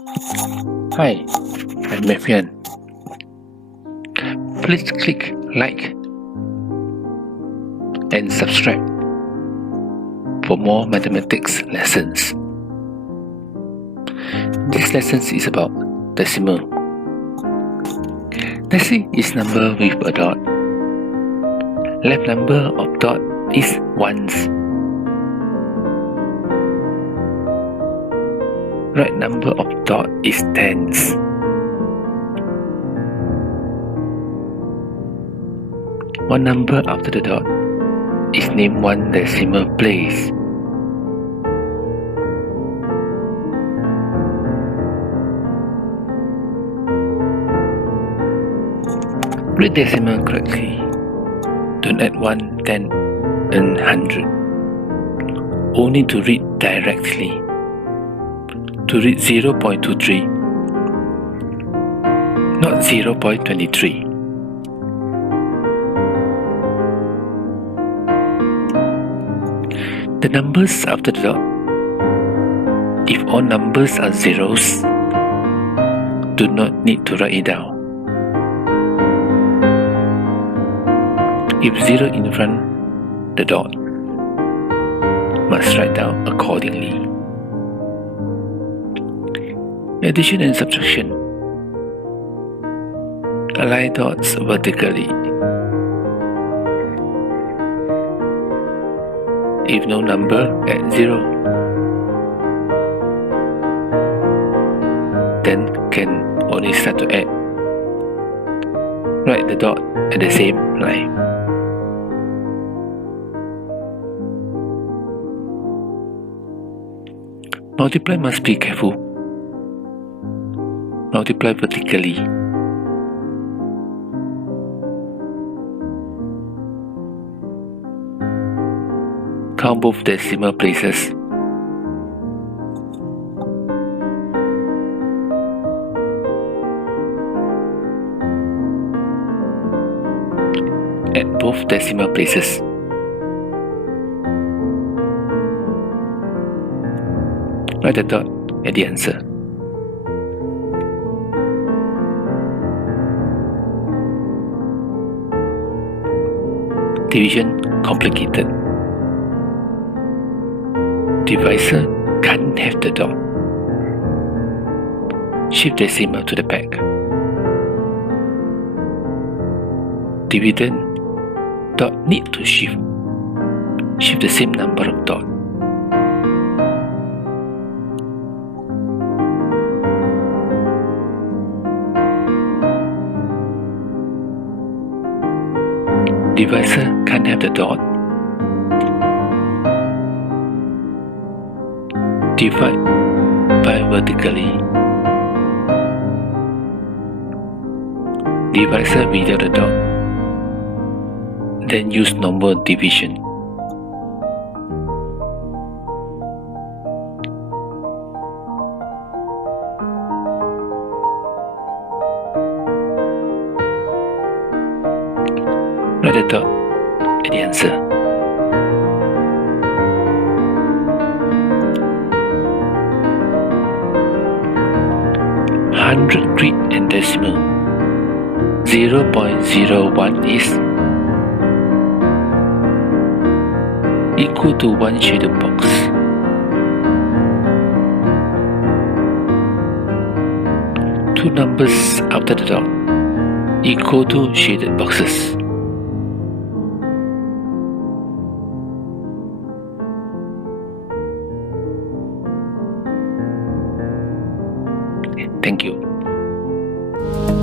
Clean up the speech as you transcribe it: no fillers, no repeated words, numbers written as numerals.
Hi, I'm Mefian. Please click like and subscribe for more mathematics lessons. This lesson is about decimal. Let's say this number with a dot. Left number of dot is ones. Right number of dot is tens. One number after the dot is named one decimal place. Read decimal correctly. Don't add 1, 10, and 100. Only to read directly. To read 0.23, not 0.23. The numbers after the dot, if all numbers are zeros, do not need to write it down. If 0 in front, the dot must write down accordingly. Addition and subtraction. Align dots vertically. If no number, add 0. Then can only start to add. Write the dot at the same line. Multiply must be careful. Multiply vertically. Count both decimal places. Add both decimal places. Write the dot at the answer. Division complicated. Divisor can't have the dot. Shift decimal to the back. Dividend dot need to shift. Shift the same number of dot. Divisor can't have the dot. Divide by vertically. Divisor without the dot. Then use normal division. Write the dot at the answer. Hundred grid and decimal. 0.01 is equal to one shaded box. Two numbers after the dot equal to shaded boxes. Thank you.